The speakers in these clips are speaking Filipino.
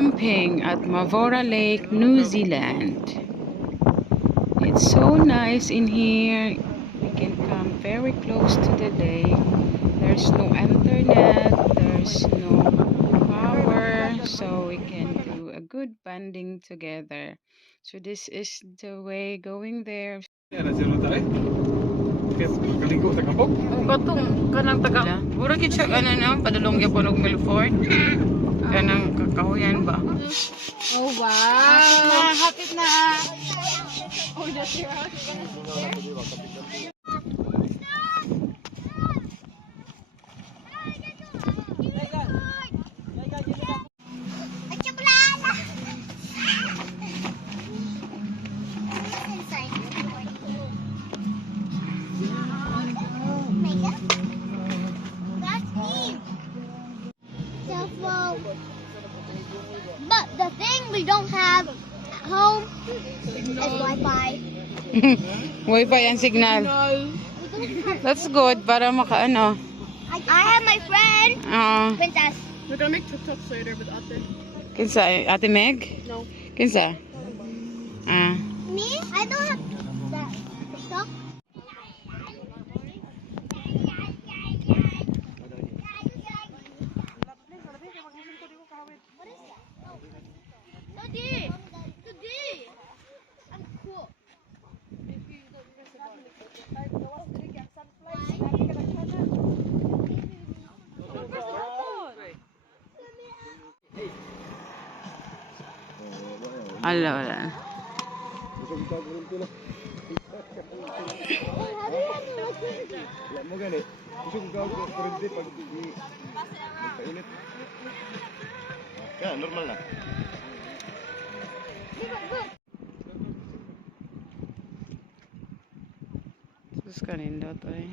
camping at Mavora Lake, New Zealand. It's so nice in here. We can come very close to the lake. There's no internet, there's no power, so we can do a good bonding together. So this is the way going there. Batong kanang taga. Mura gid siya ano padulong gyapon og Milford. Kanang kakahuyan ba? Oh wow. Hapit na. Oh, that's your house. But the thing we don't have at home is Wi-Fi. Wi-Fi ang signal. That's good para makaano. I have my friend, Princess. We're gonna make TikToks later with Ate. Kinsa Ate Meg? No. Kinsa? Me? I don't have that TikTok. Today. I'm cool. Ala wala. Mo gani. Gusto ko gawin ko kurente pag painit. Ya, normal na. Sus kaninda to eh.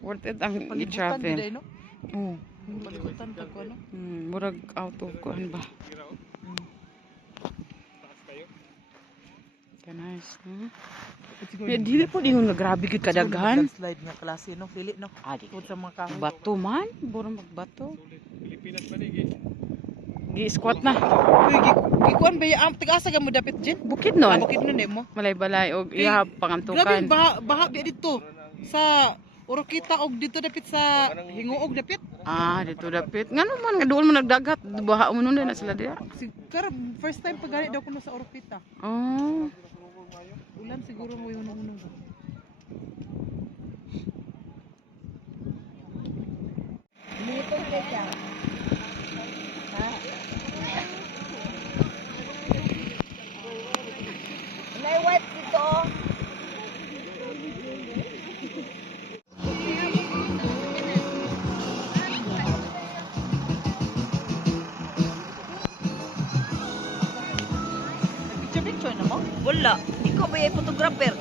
Worth it ang i-travel. Oh. Palikutan ta ko ano? Murag out of kuan ba? Nice, no? Ya, dili po dingon nga grabe gyud kadaghan. Slide nga klase no, pili no. Adi. Tungod sa mga kahoy. Bato man, buro magbato. Pilipinas pa ni gi-squat na. Uy, gikuan ba ang taga-asa ka mo dapit dyan? Bukid no. Bukid nun mo. Malay-balay og iya Grabe, pangantukan. baha biya dito. Sa Orokita og dito dapit sa Hinguog dapit. Dito dapit. Ngano man nga duol man nagdagat, baha mo nun na sila diha. Siguro first time pag gani daw kuno sa Orokita. Oh. Ulan siguro mo yung unong ko. Dito siya. May what dito? Picture na mo? Wala. Ikaw ba yung photographer?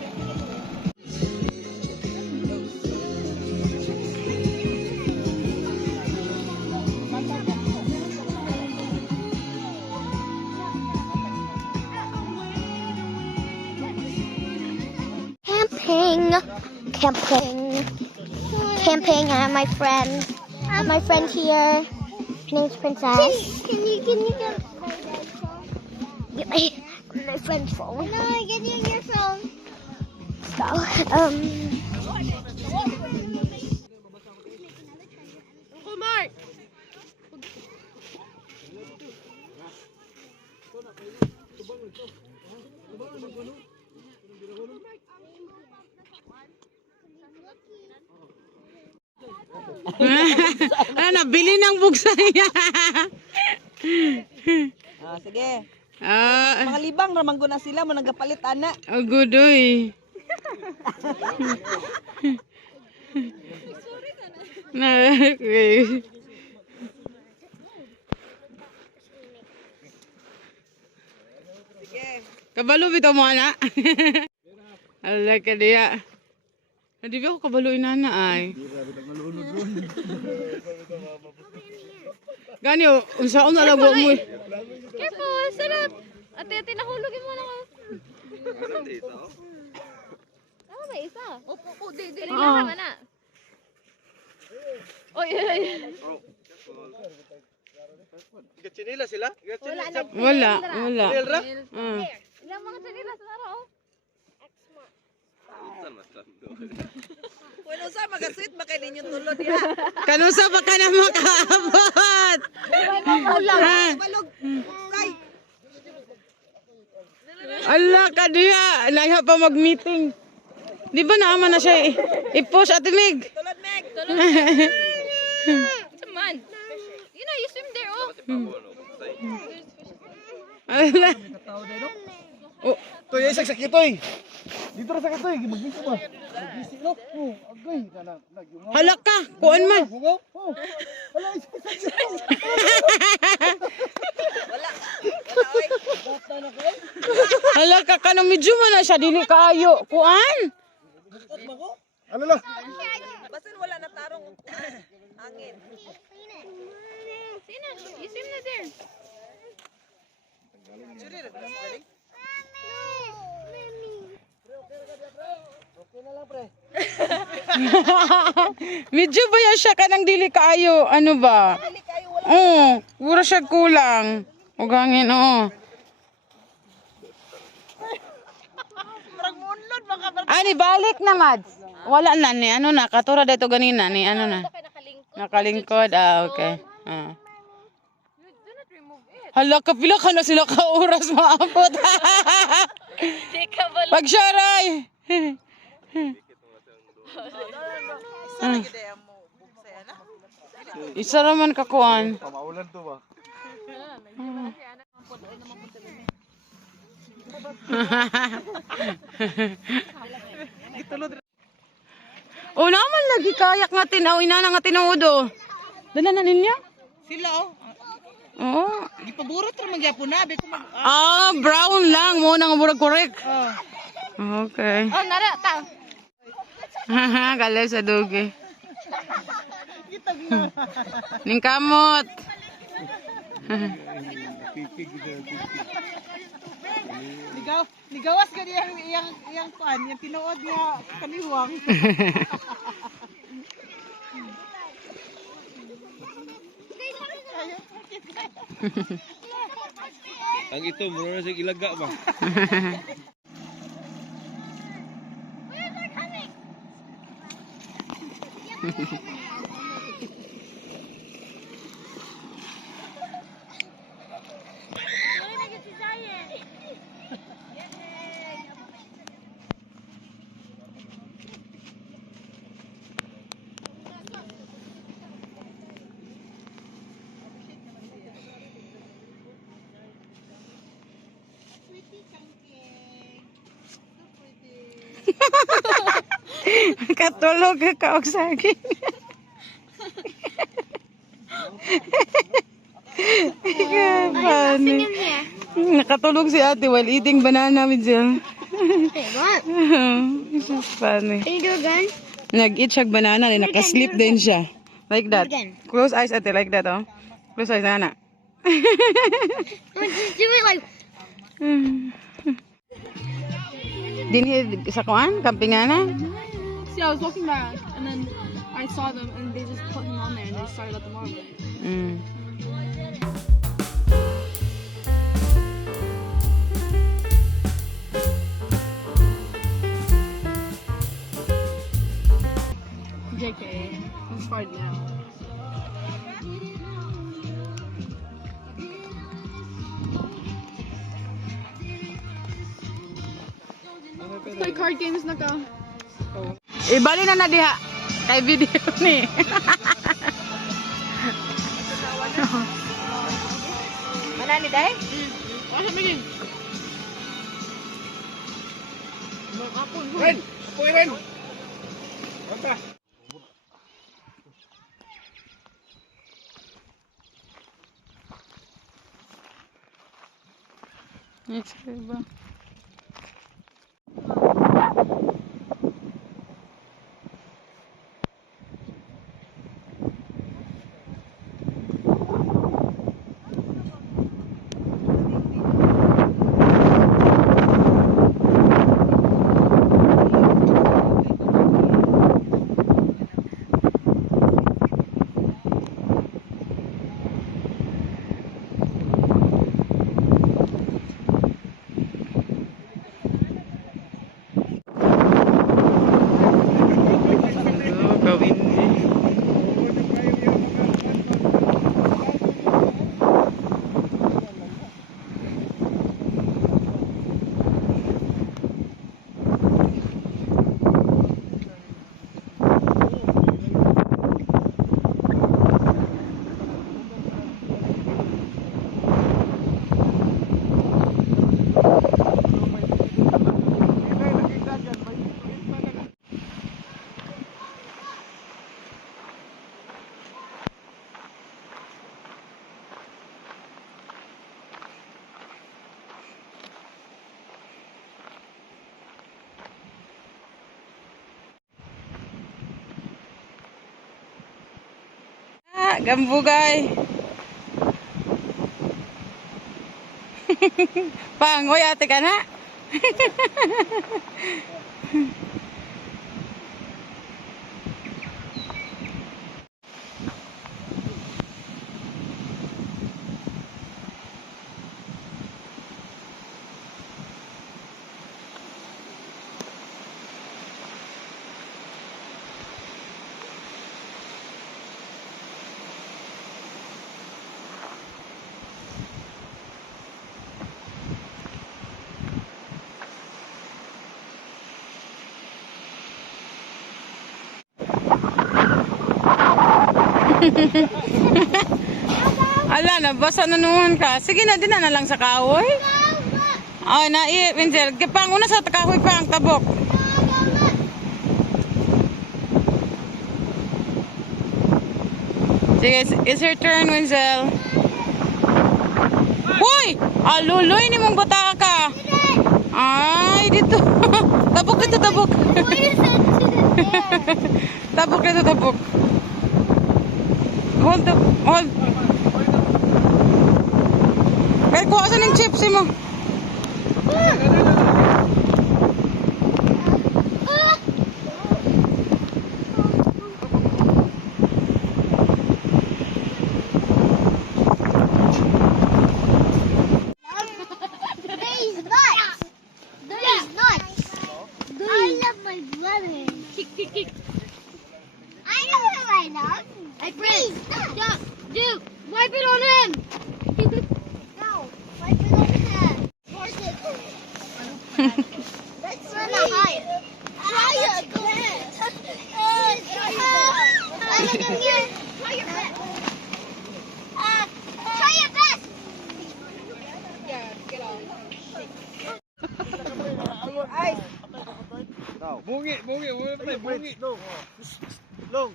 Camping. I have my friend. My friend here. Her name's Princess. Can you get my friend's phone? No, get your phone. So, Uncle Mark! Nabili ng bugsay. Sige. Ah, Mga libang ramang na sila mo nagapalit ana. good oy. Na, okay. Sige. Kabalo bitaw mo ana. Ala ka diya. Hindi ba ako kabalo inana ay? Gani unsaon na lagwa mo? Careful, sarap. Ate, nahulogin mo na ko. Ba isa? Opo, di lang na. Oy. Gatsinila sila? Wala, wala. Ra? Ilang mga chanilas na raw. Bueno, sa magasit ba kay ninyo tulod ya? Kanusa pa ka na makaabot? Balog. Say. Allah ka diya. Naiha pa mag-meeting. Di ba naman na siya i-push Ate Meg? Tulod Meg. Come on. You know, you swim there, oh. Allah. Oh, to yung isang sakitoy. Dito na sakitoy, magisi ba? Magisi no? Oh, agay na nagyungaw. Hala ka, kuan man. Hungaw? Oh. Wala isang sakitoy. Hala ka kanang medyo man na siya dili kaayo. Kuan? Ano lang? Basin wala na tarong hangin. Sina, you swim na there. Medyo ba yan siya kanang dili kaayo? Ano ba? Oo, puro siya kulang. Ugangin, oo. Ani, balik na, Mads. Wala na ni, ano na, katura dito ganina ni, ano na. Nakalingkod, okay. Ah. Hala, kapila ka na sila ka oras maabot. Pagsaray! Isa raman kakuan. Pamaulan to ba? O naman lagi kayak nga tinaw, inana nga tinudo. Dala na ninyo? Sila oh. Oo. Gipaburot ra man gyapon na be ko mag. Brown lang mo nang murag korek. Oh. Okay. Oh, nara, ta. Haha, kalay sa dugi. Ning kamot. Ligawas ka iyang kuan, yung tinuod niya kaniwang. Ang ito, muna na siya ilaga ba? Katulog ka og saging. Funny. Nakatulog si ate while eating banana with Jill. Wait, what? It's just funny. Can you do it again? Nag-eat siya banana, nakasleep din siya. Like that. Again. Close eyes ate, like that oh. Close eyes, Nana. Just do it like. Dinhi sa kuan, kampingana. See, I was walking back, and then I saw them, and they just put him on there, and they started at the marble. Mm. JK, it's fine now. Play card games na ka. Ibali na diha kay video ni. Manani day? Ano maging? Ren! Apoy Ren! Basta! It's ba? Gambugay. Pangoy ate ka na. Ala, nabasa na naman ka. Sige na, din na lang sa kahoy. Oh, Winsel. Pang una sa kahoy pang tabok. Sige, it's your turn, Winsel. Hoy! Aluloy ni mong bata ka. Ay, dito. Tabok dito, tabok. Tabok dito, tabok. Hold. Kaya kuha sa ng chips mo. These nuts. These nuts. I love my brother. Kick. I know him right now. Hey, Prince. Dude, wipe it on him. No, wipe it on him. Force it. Let's run higher. Try again. Try your best. Try your best. Bungi. Long.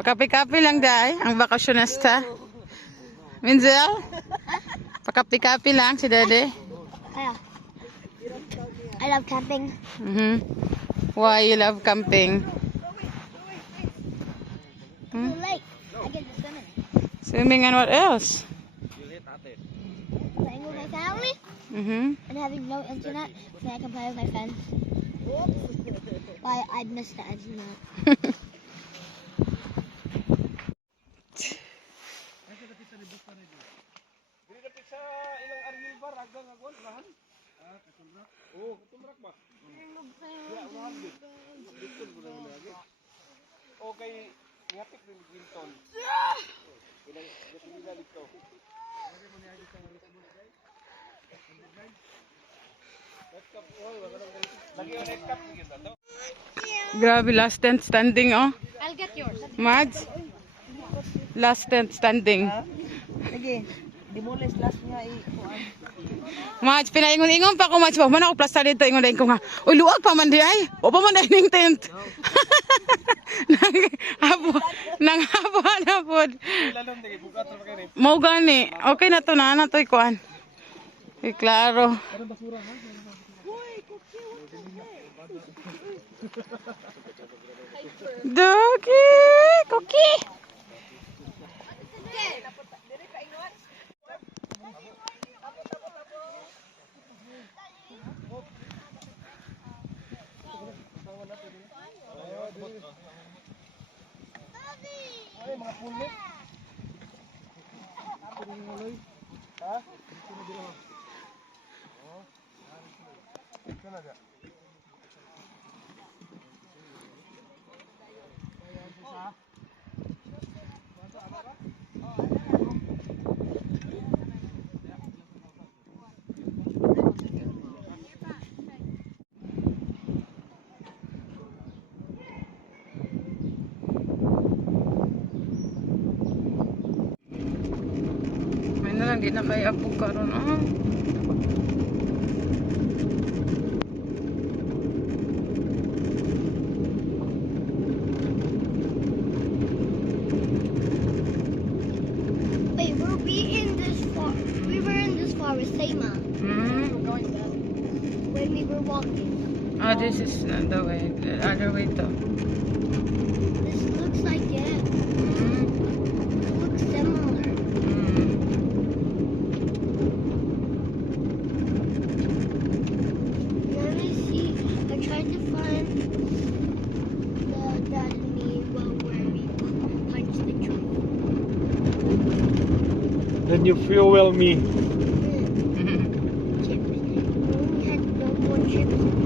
Pakapi-kapi lang dai ang bakasyonista. Winsel? Pakapi-kapi lang si Dede. I love camping. Why you love camping? The lake. I get to swim in it. Swimming and what else? Playing with my family and having no internet so I can play with my friends. Why I miss the internet. Okay, ngapit ni Clinton. Grabe, last tent standing, oh. I'll get yours. Mads? Last tent standing. Sige, demolish last niya Mads, pinaingon-ingon pa ko, Mads. Wag man ako plasta dito, ingon ko nga. Uy, luwag pa man di ay. O pa man dahil ng tent. Nanghabo na po. Mau gani. Okay na to na to ikuan. Eh, klaro. Dogi! Cookie! Ay, mga pulit. Ha? Talaga. May na lang, di na kaya po karon, ah. Wait, we were in this forest, hey, Mom, when we were walking. Oh, this is the way. The other way to. This looks like it. Mm. It looks similar. Mm. Let me see. I tried to find the enemy where we punched the tree. Then you fuel me. Chips. We only had no more chips.